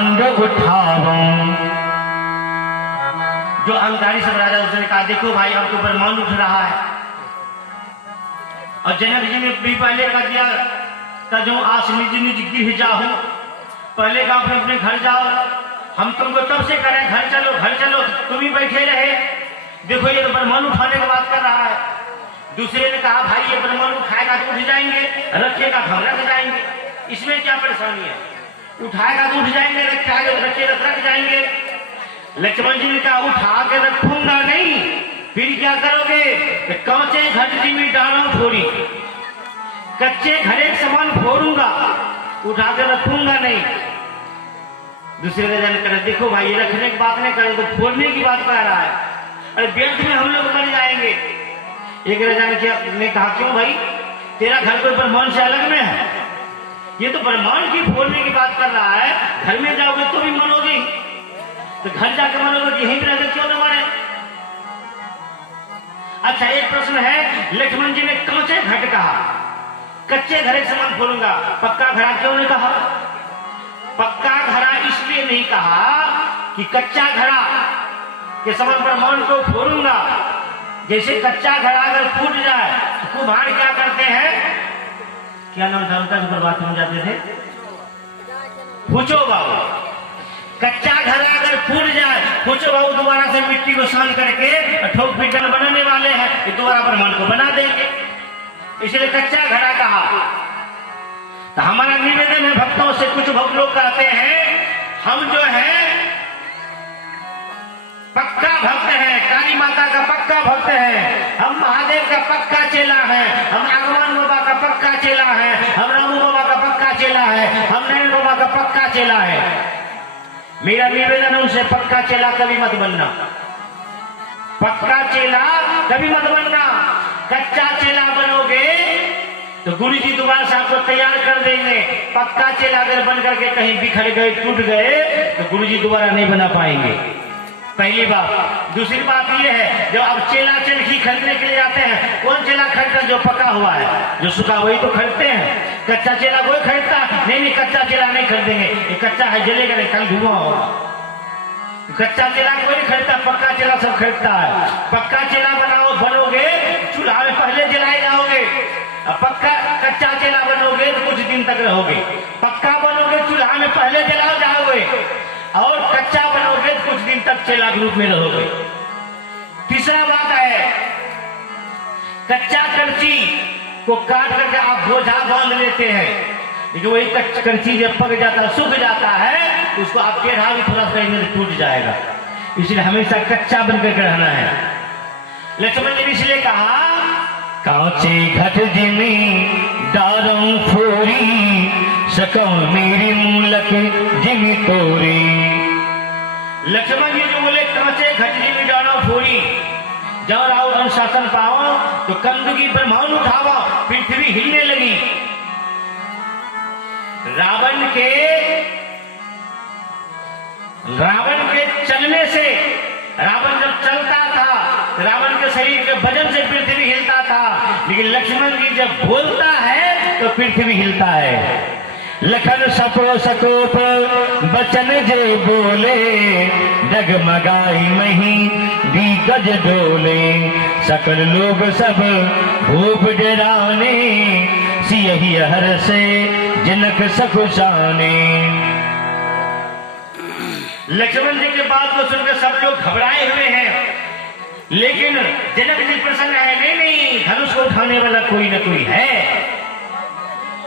ब्रह्मांड उठाऊं। जो अहंकारी सब राजा उसने कहा देखो भाई अब तो ब्रह्मांड उठ रहा है। और जनक जी ने भी पहले कह दिया तजो आस निज निज गृह जाओ, पहले का अपने अपने घर जाओ, हम तुमको तब से करें घर चलो, तुम ही बैठे रहे, देखो ये तो ब्रह्मांड उठाने की बात कर रहा है। दूसरे ने कहा भाई ये ब्रह्मांड उठाएगा तो उठ जाएंगे, रखेगा तो हम रख जाएंगे, इसमें क्या परेशानी है, उठाएगा तो उठ जाएंगे, रखेगा तो रख जाएंगे। लक्ष्मण जी ने कहा उठा के रखूंगा नहीं, फिर क्या करोगे, कांचे घट जी में डालो फोड़ी, कच्चे घरे समान फोड़ूंगा, उठा के रखूंगा नहीं। दूसरे राजा ने कहा देखो भाई ये रखने की बात नहीं करे तो फोड़ने की बात कर रहा है, अरे व्यर्थ में हम लोग मर जाएंगे। एक राजा ने कहा क्यों भाई, तेरा घर कोई ब्रह्मांड से अलग में है, ये तो ब्रह्मांड की फोड़ने की बात कर रहा है, घर में जाओगे तो भी मरोगे, तो घर जाकर मरोगे यहीं पर रहकर क्यों न मरे। अच्छा एक प्रश्न है, लक्ष्मण जी ने कांचे घट कहा, कच्चे घरे समान फोड़ूंगा, पक्का घड़ा क्यों नहीं कहा। पक्का घड़ा इसलिए नहीं कहा कि कच्चा घड़ा के समान ब्रह्मांड को फोड़ूंगा। जैसे कच्चा घड़ा अगर फूट जाए तो कुम्हार क्या करते हैं, क्या नाम था उनका जो बात में जाते थे, पूछो बाबू, कच्चा घड़ा अगर फूट जाए पूछो बाबू दोबारा से मिट्टी को सान करके ठोक पीटन बनाने वाले हैं, दोबारा ब्रह्मांड को बना देंगे, इसलिए कच्चा घड़ा कहा। तो हमारा निवेदन है भक्तों से, कुछ भक्त लोग कहते हैं हम जो है पक्का भक्त है, काली माता का पक्का भक्त है, हम महादेव का पक्का चेला है, हम आगमन बाबा का पक्का चेला है, हम रामू बाबा का पक्का चेला है, हम नैन बाबा का पक्का चेला है। मेरा निवेदन है उनसे पक्का चेला कभी मत बनना, पक्का चेला कभी मत बनना। कच्चा चेला बनोगे तो गुरु जी दोबारा से आपको तैयार कर देंगे, पक्का चेला अगर बन करके कहीं बिखर गए टूट गए तो गुरु जी दोबारा नहीं बना पाएंगे, पहली बात। दूसरी बात यह है जो अब चेला चरखी खरीदने के लिए जाते हैं, कौन चेला खरीदता, जो पका हुआ है, जो सूखा वही तो खरीदते हैं, कच्चा चेला कोई खरीदता नहीं, कच्चा चेला नहीं खरीदेंगे, ये कच्चा है जलेगा नहीं, कल धुआं होगा, कच्चा चेला कोई नहीं खरीदता, पक्का चेला सब खरीदता है। पक्का चेला बनोगे चूल्हा में पहले जलाए जाओगे, पक्का कच्चा चेला बनोगे तो कुछ दिन तक रहोगे, पक्का बनोगे चूल्हा में पहले जलाओ जाओगे, और कच्चा बनोगे तो कुछ दिन तक चेला के रूप में रहोगे। तीसरा बात है कच्चा करची को काट करके आप बोझा बांध लेते हैं, लेकिन वही करची जब पक जाता है सूख जाता है तो उसको आप टेढ़ा भी थोड़ा सा टूट जाएगा, इसलिए हमेशा कच्चा बनकर रहना है। लक्ष्मण जी ने इसलिए कहा कांचे घट जिमी डारों फोरी, सकौ मेरी मूलक जिमी तोरी। लक्ष्मण जी जो बोले कांचे घट जिमी डारों फोरी, जब राव अनुशासन पाओ तो कंदुकी ब्रह्मांड उठावा, पृथ्वी हिलने लगी। रावण के चलने से, रावण जब चलता था रावण के शरीर के वजन से पृथ्वी हिलता था, लेकिन लक्ष्मण जी जब बोलता है तो पृथ्वी हिलता है। लखन सपो सकोप बचन जे बोले, डगमगाई मही दिग्गज डोले, सकल लोग सब भूप डराने, सियहि हर से जनक सकुशाने। लक्ष्मण जी के बात को सुनकर सब लोग घबराए हुए हैं, लेकिन जनक जी प्रसन्न है, नहीं धनुष को उठाने वाला कोई न कोई है,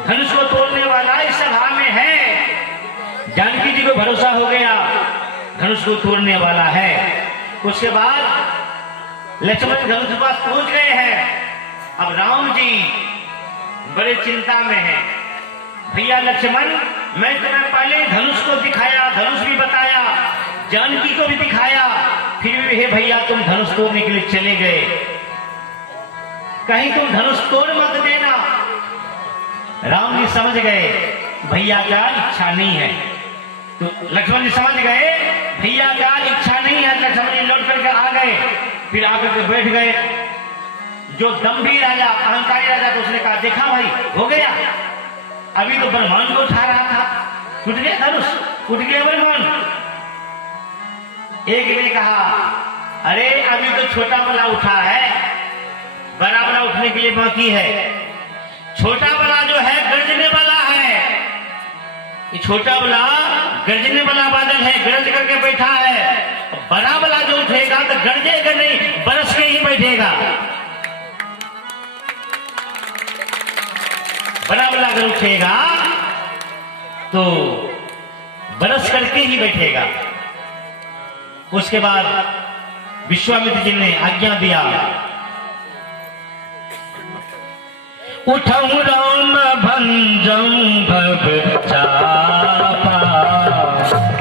धनुष को तोड़ने वाला इस सभा में है। जानकी जी को भरोसा हो गया धनुष को तोड़ने वाला है। उसके बाद लक्ष्मण धनुष के पास पहुंच गए हैं। अब राम जी बड़े चिंता में हैं, भैया लक्ष्मण मैं तुम्हें पहले धनुष को दिखाया, धनुष भी बताया, जानकी को भी दिखाया, फिर भी हे भैया तुम धनुष तोड़ने के लिए चले गए, कहीं तुम धनुष तोड़ मत देना। राम जी समझ गए भैया का इच्छा नहीं है, तो लक्ष्मण जी समझ गए भैया का इच्छा नहीं है। लक्ष्मण जी लौट करके आ गए, फिर आकर के बैठ गए। जो दम्भी राजा, अहंकारी राजा, तो उसने कहा देखा भाई हो गया, अभी तो ब्रह्मांड को उठा रहा था, टूट गया धनुष, उठ गया भाई कौन? एक ने कहा अरे अभी तो छोटा वाला उठा है, बड़ा वाला उठने के लिए बाकी है। छोटा वाला जो है गरजने वाला है, ये छोटा वाला गरजने वाला बादल है, गरज करके बैठा है। बड़ा वाला जो उठेगा तो गरजेगा नहीं, बरस के ही बैठेगा। बड़ा वाला अगर उठेगा तो बरस करके ही बैठेगा। उसके बाद विश्वामित्र जी ने आज्ञा दिया, उठाऊं राम भंजम भव चापा,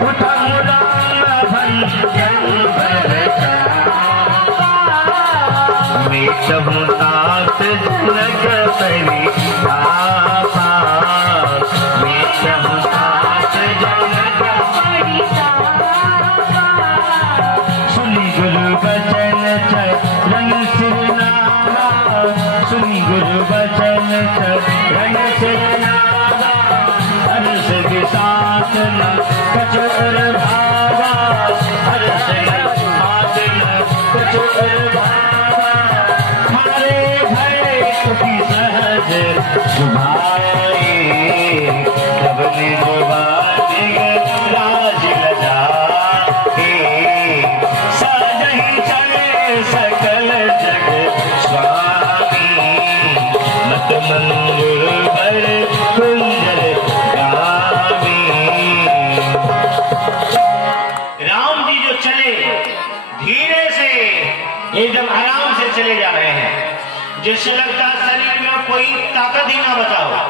उठाऊं राम भंजम भव चापा, मेटहूं तात जनक परितापा, मेटहूं तात जनक परितापा। सुनी गुरु बचन चरण सिरनावा, सुनी गुरु बचन चरण सिरनावा, हर्ष विषाद न कचोर भावा, हर्ष विषाद न कचोर भावा, हरे भय तुझी सहज सुभाए, तब निज बानी राज लजाए, साजहि चले सकल जग स्वामी, मत मंगल पर कुंजल गामी। राम जी जो चले धीरे से एकदम आराम से चले जा रहे हैं, जैसे लगता शरीर में कोई ताकत ही ना बचा हो।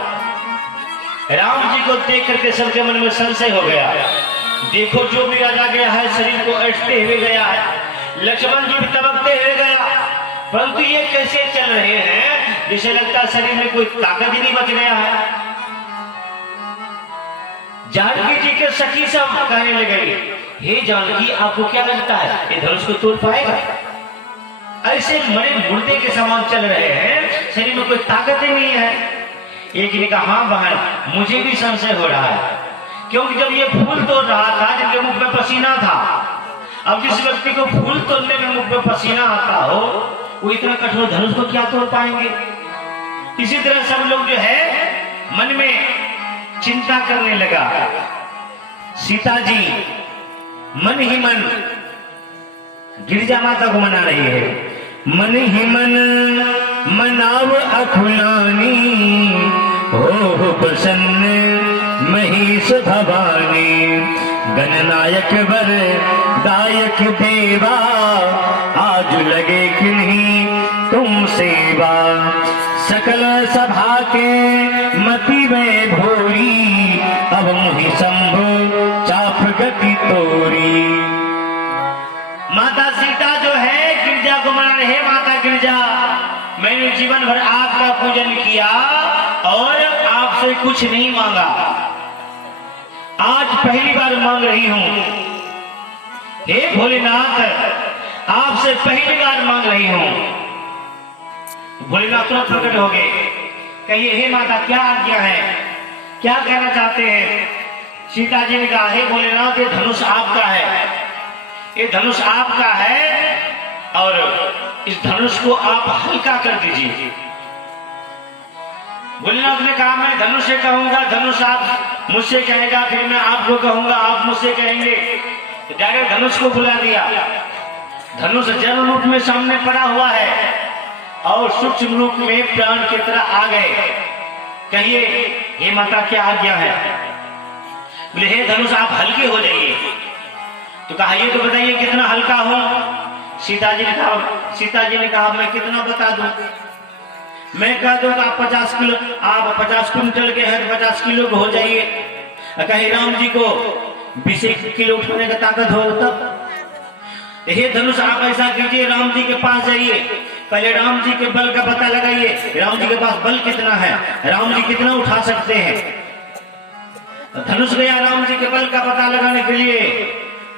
राम जी को देख करके सबके मन में संशय हो गया, देखो जो भी राजा गया है शरीर को अटते हुए गया है, लक्ष्मण जी भी तबकते हुए गया, परंतु ये कैसे चल रहे हैं जैसे लगता शरीर में कोई ताकत ही नहीं बच गया है। जानकी जी के सखी सब कहने लगे, हे जानकी आपको क्या लगता है ये धनुष को तोड़ पाएगा? ऐसे मरे मुर्दे के समान चल रहे हैं, शरीर में कोई ताकत ही नहीं है। एक ने कहा हाँ बहन मुझे भी संशय हो रहा है, क्योंकि जब ये फूल तोड़ रहा था जिनके मुख में पसीना था, अब जिस व्यक्ति को फूल तोड़ने में मुख में पसीना आता हो वो इतना कठोर धनुष को क्या तोड़ पाएंगे? इसी तरह सब लोग जो है मन में चिंता करने लगा। सीता जी मन ही मन गिरिजा माता को मना रही है, मन ही मन मनाव अखुलानी, हो प्रसन्न महेश भवानी, गणनायक वर दायक देवा, आज लगे किन्हीं तुम सेवा, सकल सभा के मति में भोरी, अब मुहि शंभु चाप गति तोरी। माता सीता जो है गिरजा को मना रहे, माता गिरजा मैंने जीवन भर आपका पूजन किया और आपसे कुछ नहीं मांगा, आज पहली बार मांग रही हूं। हे भोलेनाथ आपसे पहली बार मांग रही हूं। भोलेनाथ तुरंत प्रकट हो गए, कहिए हे माता क्या आज्ञा है, क्या कहना चाहते हैं? सीता जी ने कहा हे भोलेनाथ ये धनुष आपका है, ये धनुष आपका है और इस धनुष को आप हल्का कर दीजिए। भोलेनाथ ने कहा मैं धनुष से कहूंगा, धनुष आप मुझसे कहेगा, फिर मैं आपको कहूंगा, आप मुझसे कहेंगे। तो जाकर धनुष को बुला दिया। धनुष जल रूप में सामने पड़ा हुआ है और सूक्ष्म रूप में प्राण की तरह आ गए। कहिए हे माता क्या आज्ञा है? बोले हे धनुष आप हल्के हो जाइए। तो कहा ये तो बताइए कितना हल्का हो? सीता जी ने कहा मैं कितना बता दूं? मैं कह दूंगा आप 50 किलो, आप 50 क्विंटल के हैं, 50 किलो हो जाइए। कहे राम जी को 20 किलो उठाने का ताकत हो तब। हे धनुष आप ऐसा कीजिए, राम जी के पास जाइए, पहले राम जी के बल का पता लगाइए, राम जी के पास बल कितना है, राम जी कितना उठा सकते हैं। धनुष गया राम जी के बल का पता लगाने के लिए।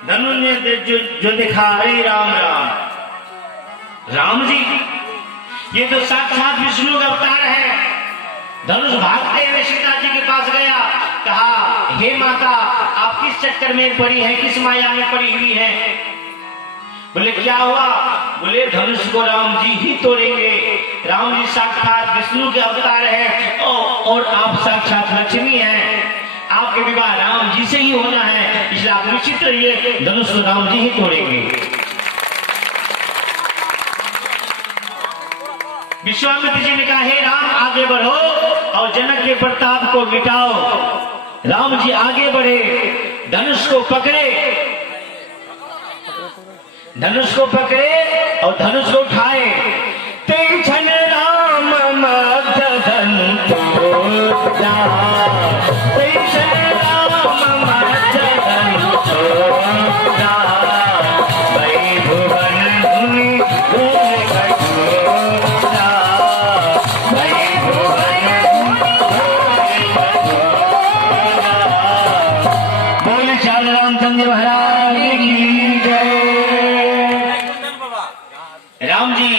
धनुष ने जो देखा, अरे राम राम, राम जी ये तो साक्षात विष्णु का अवतार है। धनुष भागते हुए सीता जी के पास गया, कहा हे माता आप किस किस चक्कर में पड़ी है, किस माया में पड़ी हुई है। बोले क्या हुआ? बोले धनुष को राम जी ही तोड़ेंगे। राम जी साक्षात विष्णु के अवतार है और आप साक्षात लक्ष्मी हैं। आपके विवाह राम जी से ही होना है, इसलिए आप निश्चित रहिए धनुष को राम जी ही तोड़ेंगे। विश्वामित्र जी ने कहा, हे राम आगे बढ़ो और जनक के प्रताप को मिटाओ। राम जी आगे बढ़े, धनुष को पकड़े और धनुष को उठाए। तेजन राम मध्य धनुष तोड़ा, तेजन राम मध्य धनुष तोड़ा। वै भुवन धुनि धुनि कठोरा, वै भुवन धुनि कठोरा। बोले श्याम रामचंद्र महाराज की जय। राम जी